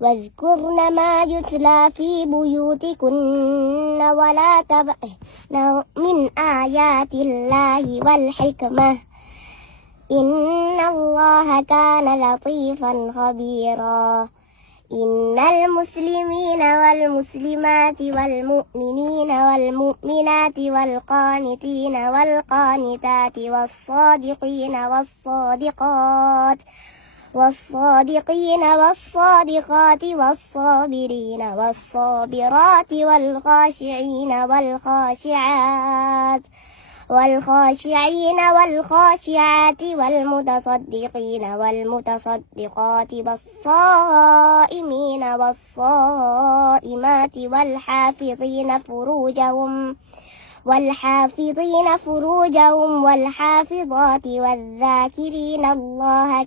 واذكرن ما يتلى في بيوتكن ولا تبعن من آيات الله والحكمة إن الله كان لطيفا خبيرا. إن المسلمين والمسلمات والمؤمنين والمؤمنات والقانتين والقانتات والصادقين والصادقات والصابرين والصابرات والخاشعين والخاشعات والمتصدقين والمتصدقات والصائمين والصائمات والحافظين فروجهم والحافظات والذاكرين الله